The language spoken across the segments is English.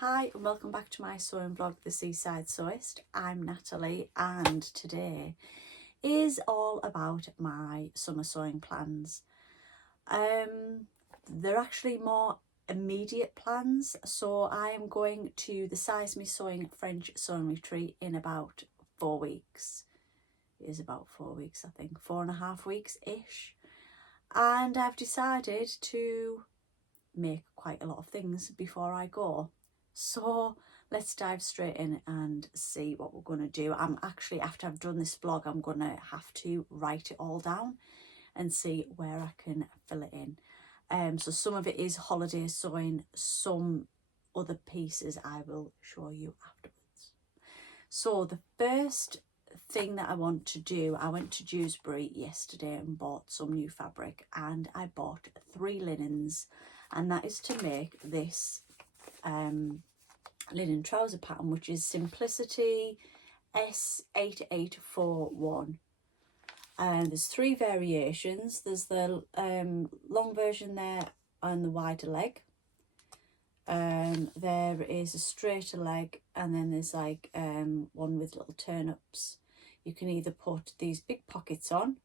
Hi and welcome back to my sewing vlog, The Seaside Sewist. I'm Natalie and today is all about my summer sewing plans. They're actually more immediate plans, so I am going to the Size Me Sewing French Sewing Retreat in about 4 weeks. It is about 4 weeks, I think, 4.5 weeks-ish. And I've decided to make quite a lot of things before I go. So let's dive straight in and see what we're going to do. I'm actually, after I've done this vlog, I'm going to have to write it all down and see where I can fill it in. So some of it is holiday sewing, some other pieces I will show you afterwards. So the first thing that I want to do, I went to Dewsbury yesterday and bought some new fabric, and I bought 3 linens, and that is to make this linen trouser pattern, which is Simplicity S8841. There's 3 variations. There's the long version there and the wider leg. There is a straighter leg, and then there's like one with little turn-ups. You can either put these big pockets on.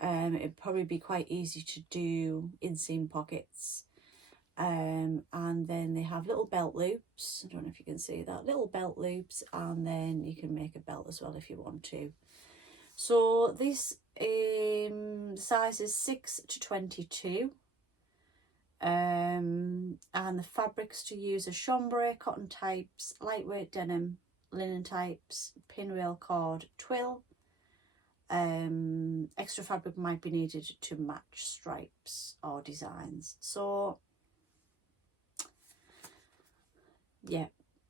It'd probably be quite easy to do inseam pockets. And then they have little belt loops. I don't know if you can see that, little belt loops, and then you can make a belt as well if you want to. So this size is 6 to 22, and the fabrics to use are chambray, cotton types, lightweight denim, linen types, pinwheel cord, twill. Extra fabric might be needed to match stripes or designs. So yeah,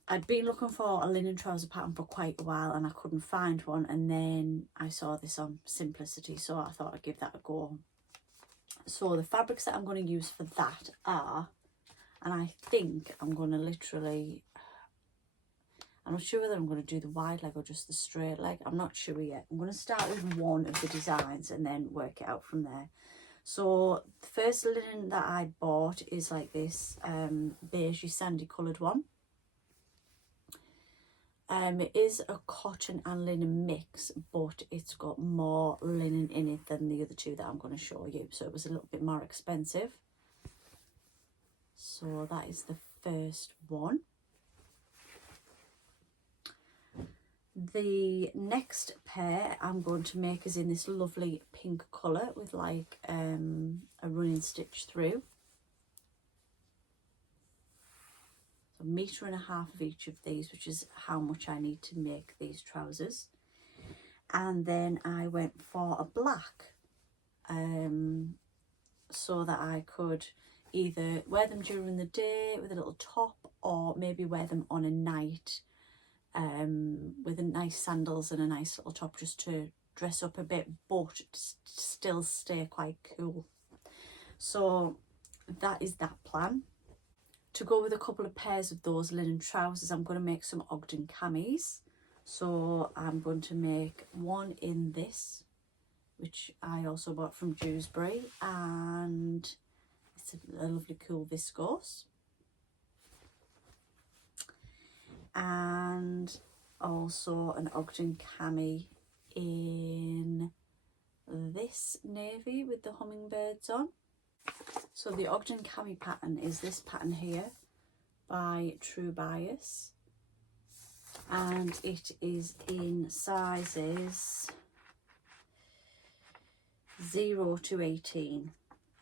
I'd been looking for a linen trouser pattern for quite a while and I couldn't find one, and then I saw this on Simplicity, so I thought I'd give that a go. So the fabrics that I'm going to use for that are, and I think I'm going to literally, I'm not sure whether I'm going to do the wide leg or just the straight leg. I'm not sure yet. I'm going to start with one of the designs and then work it out from there. So the first linen that I bought is like this beigey sandy coloured one. It is a cotton and linen mix, but it's got more linen in it than the other 2 that I'm going to show you. So it was a little bit more expensive. So that is the first one. The next pair I'm going to make is in this lovely pink colour with like a running stitch through. So 1.5 meters of each of these, which is how much I need to make these trousers. And then I went for a black, so that I could either wear them during the day with a little top, or maybe wear them on a night with a nice sandals and a nice little top, just to dress up a bit but still stay quite cool. So that is that plan. To go with a couple of pairs of those linen trousers, I'm going to make some Ogden camis. So I'm going to make one in this, which I also bought from Dewsbury, and it's a lovely cool viscose. And also an Ogden cami in this navy with the hummingbirds on. So the Ogden cami pattern is this pattern here by True Bias, and it is in sizes 0 to 18,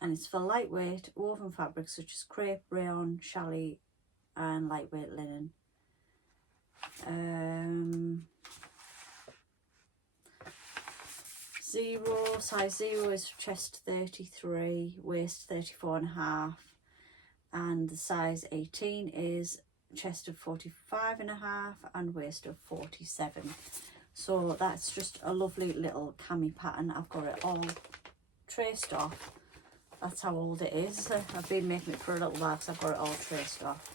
and it's for lightweight woven fabrics such as crepe, rayon, challis and lightweight linen. Size 0 is chest 33, waist 34.5, and the size 18 is chest of 45.5 and waist of 47. So that's just a lovely little cami pattern. I've got it all traced off. That's how old it is. I've been making it for a little while because I've got it all traced off.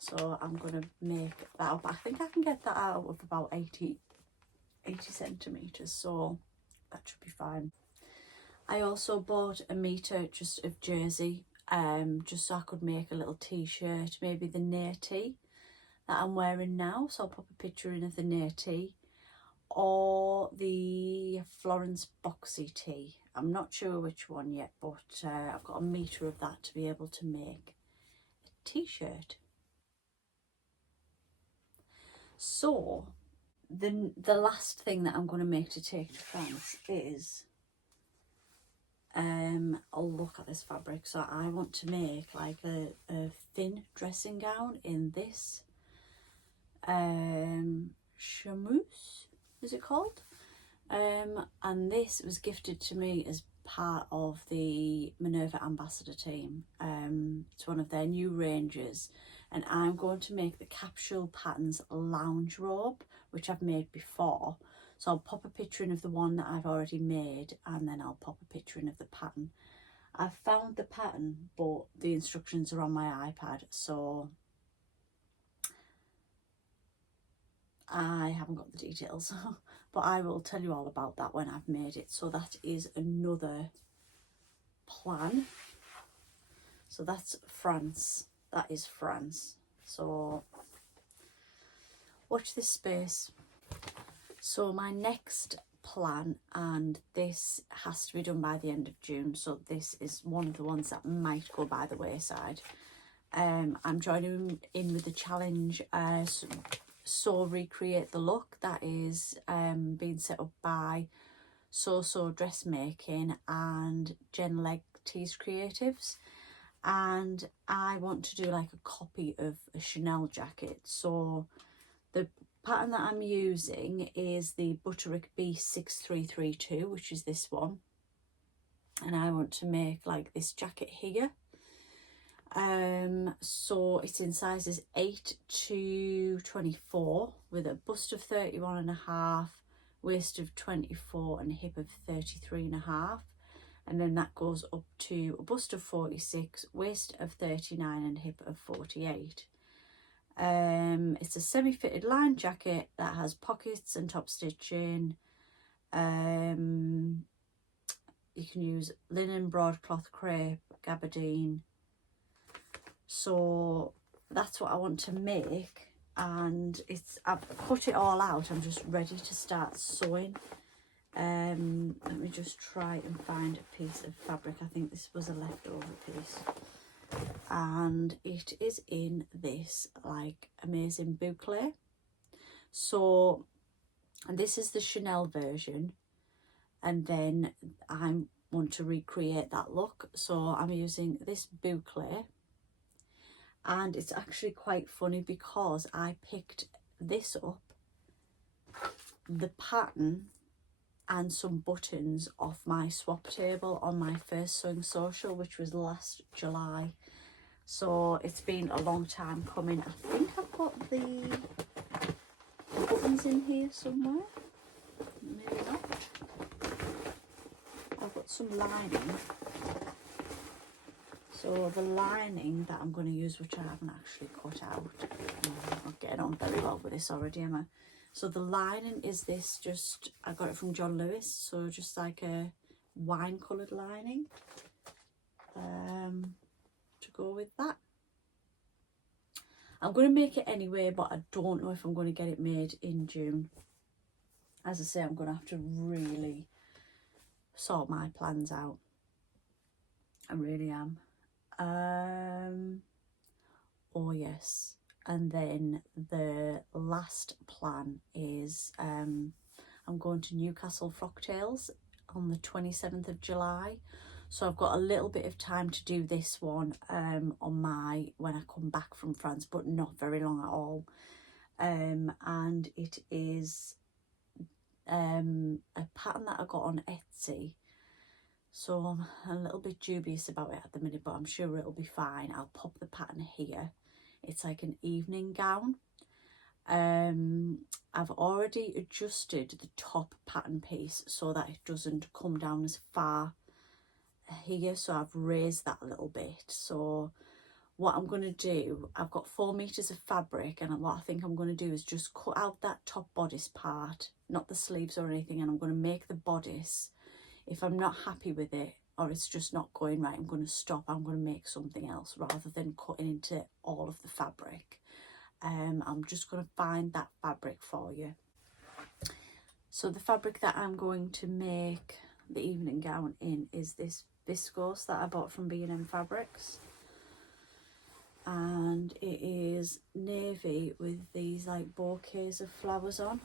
So I'm going to make that up. I think I can get that out of about 80 centimetres, so that should be fine. I also bought 1 meter just of jersey just so I could make a little t-shirt, maybe the Naya Tee that I'm wearing now. So I'll pop a picture in of the Naya Tee, or the Florence boxy tee. I'm not sure which one yet, but I've got a metre of that to be able to make a t-shirt. So the last thing that I'm going to make to take to France is I'll look at this fabric. So I want to make like a thin dressing gown in this chamouse, is it called? And this was gifted to me as part of the Minerva ambassador team. It's one of their new ranges, and I'm going to make the Capsule Patterns lounge robe, which I've made before. So I'll pop a picture in of the one that I've already made, and then I'll pop a picture in of the pattern. I've found the pattern, but the instructions are on my iPad, so I haven't got the details. But I will tell you all about that when I've made it. So that is another plan. So that's France. That is France. So watch this space. So my next plan, and this has to be done by the end of June, so this is one of the ones that might go by the wayside. I'm joining in with the challenge So Recreate the Look, that is being set up by So Dressmaking and Jen Leg Tees Creatives, and I want to do like a copy of a Chanel jacket. So the pattern that I'm using is the Butterick B6332, which is this one, and I want to make like this jacket here. So it's in sizes 8 to 24 with a bust of 31.5, waist of 24 and hip of 33.5, and then that goes up to a bust of 46, waist of 39 and hip of 48. It's a semi-fitted lined jacket that has pockets and top stitching. You can use linen, broadcloth, crepe, gabardine. So that's what I want to make, and I've cut it all out. I'm just ready to start sewing. Let me just try and find a piece of fabric. I think this was a leftover piece, and it is in this like amazing boucle. So, and this is the Chanel version, and then I want to recreate that look, so I'm using this boucle. And it's actually quite funny because I picked this up, the pattern and some buttons off my swap table on my first sewing social, which was last July. So it's been a long time coming. I think I've got the buttons in here somewhere. Maybe not. I've got some lining. So the lining that I'm going to use, which I haven't actually cut out, I'm not getting on very well with this already, am I? So the lining is this, just, I got it from John Lewis, so just like a wine coloured lining to go with that. I'm going to make it anyway, but I don't know if I'm going to get it made in June. As I say, I'm going to have to really sort my plans out. I really am. Oh yes, and then the last plan is I'm going to Newcastle Frocktails on the 27th of July, so I've got a little bit of time to do this one on when I come back from France, but not very long at all. And it is a pattern that I got on Etsy. So I'm a little bit dubious about it at the minute, but I'm sure it'll be fine. I'll pop the pattern here. It's like an evening gown. I've already adjusted the top pattern piece so that it doesn't come down as far here. So I've raised that a little bit. So what I'm going to do, I've got 4 meters of fabric, and what I think I'm going to do is just cut out that top bodice part, not the sleeves or anything, and I'm going to make the bodice. If I'm not happy with it, or it's just not going right, I'm going to stop, I'm going to make something else, rather than cutting into all of the fabric. I'm just going to find that fabric for you. So the fabric that I'm going to make the evening gown in is this viscose that I bought from B&M Fabrics, and it is navy with these like bouquets of flowers on,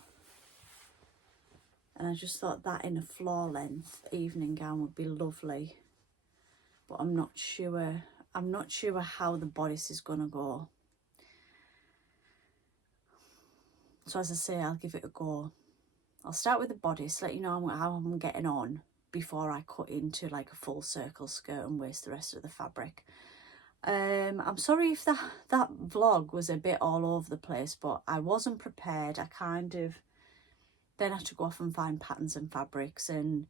and I just thought that in a floor length evening gown would be lovely, but I'm not sure how the bodice is gonna go. So as I say, I'll give it a go. I'll start with the bodice, let you know how I'm getting on before I cut into like a full circle skirt and waste the rest of the fabric. I'm sorry if that vlog was a bit all over the place, but I wasn't prepared. I kind of then had to go off and find patterns and fabrics, and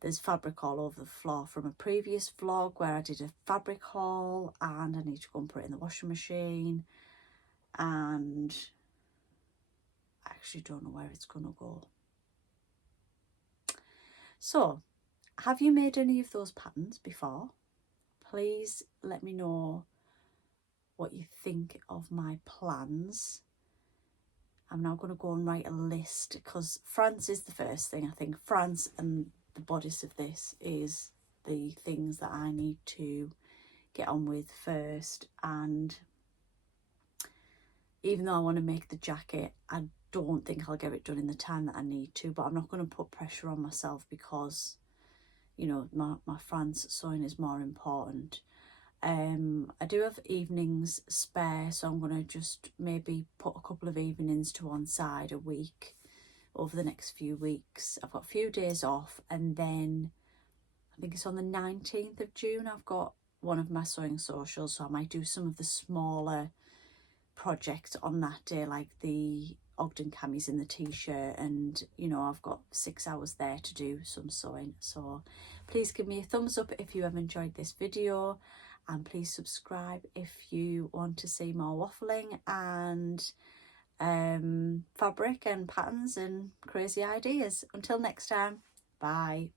there's fabric all over the floor from a previous vlog where I did a fabric haul, and I need to go and put it in the washing machine, and I actually don't know where it's gonna go. So, have you made any of those patterns before? Please let me know what you think of my plans. I'm now going to go and write a list, because France is the first thing. I think France and the bodice of this is the things that I need to get on with first. And even though I want to make the jacket, I don't think I'll get it done in the time that I need to, but I'm not going to put pressure on myself, because you know, my France sewing is more important. I do have evenings spare, so I'm going to just maybe put a couple of evenings to one side a week over the next few weeks. I've got a few days off, and then I think it's on the 19th of June I've got one of my sewing socials, so I might do some of the smaller projects on that day, like the Ogden camis in the t-shirt, and you know, I've got 6 hours there to do some sewing. So please give me a thumbs up if you have enjoyed this video, and please subscribe if you want to see more waffling and fabric and patterns and crazy ideas. Until next time, bye.